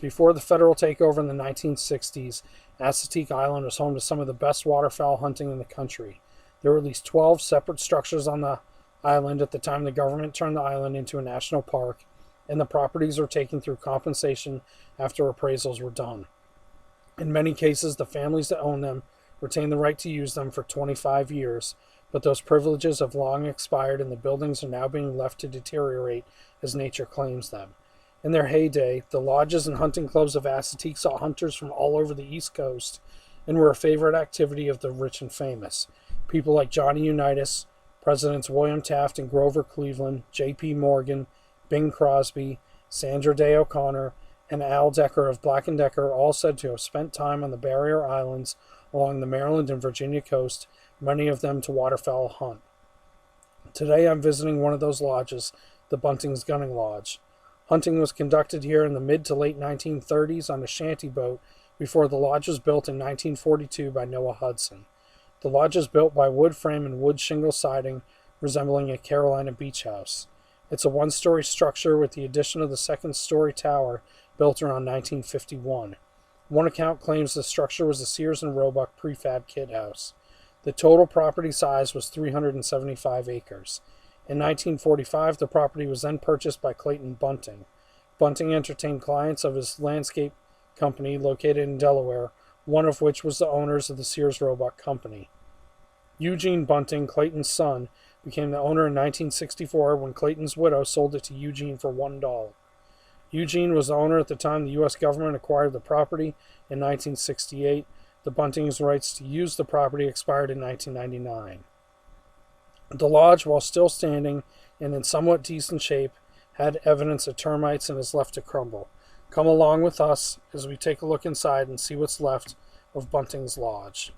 Before the federal takeover in the 1960s, Assateague Island was home to some of the best waterfowl hunting in the country. There were at least 12 separate structures on the island at the time the government turned the island into a national park, and the properties were taken through compensation after appraisals were done. In many cases, the families that owned them retained the right to use them for 25 years, but those privileges have long expired and the buildings are now being left to deteriorate as nature claims them. In their heyday, the lodges and hunting clubs of Assateague saw hunters from all over the East Coast and were a favorite activity of the rich and famous. People like Johnny Unitas, Presidents William Taft and Grover Cleveland, J.P. Morgan, Bing Crosby, Sandra Day O'Connor, and Al Decker of Black & Decker, all said to have spent time on the barrier islands along the Maryland and Virginia coast, many of them to waterfowl hunt. Today I'm visiting one of those lodges, the Bunting's Gunning Lodge. Hunting was conducted here in the mid to late 1930s on a shanty boat before the lodge was built in 1942 by Noah Hudson. The lodge is built by wood frame and wood shingle siding, resembling a Carolina beach house. It's a one-story structure with the addition of the second-story tower built around 1951. One account claims the structure was a Sears and Roebuck prefab kit house. The total property size was 375 acres. In 1945, the property was then purchased by Clayton Bunting. Bunting entertained clients of his landscape company located in Delaware, one of which was the owners of the Sears Roebuck Company. Eugene Bunting, Clayton's son, became the owner in 1964 when Clayton's widow sold it to Eugene for $1. Eugene was the owner at the time the U.S. government acquired the property in 1968. The Bunting's rights to use the property expired in 1999. The lodge, while still standing and in somewhat decent shape, had evidence of termites and is left to crumble. Come along with us as we take a look inside and see what's left of Bunting's Lodge.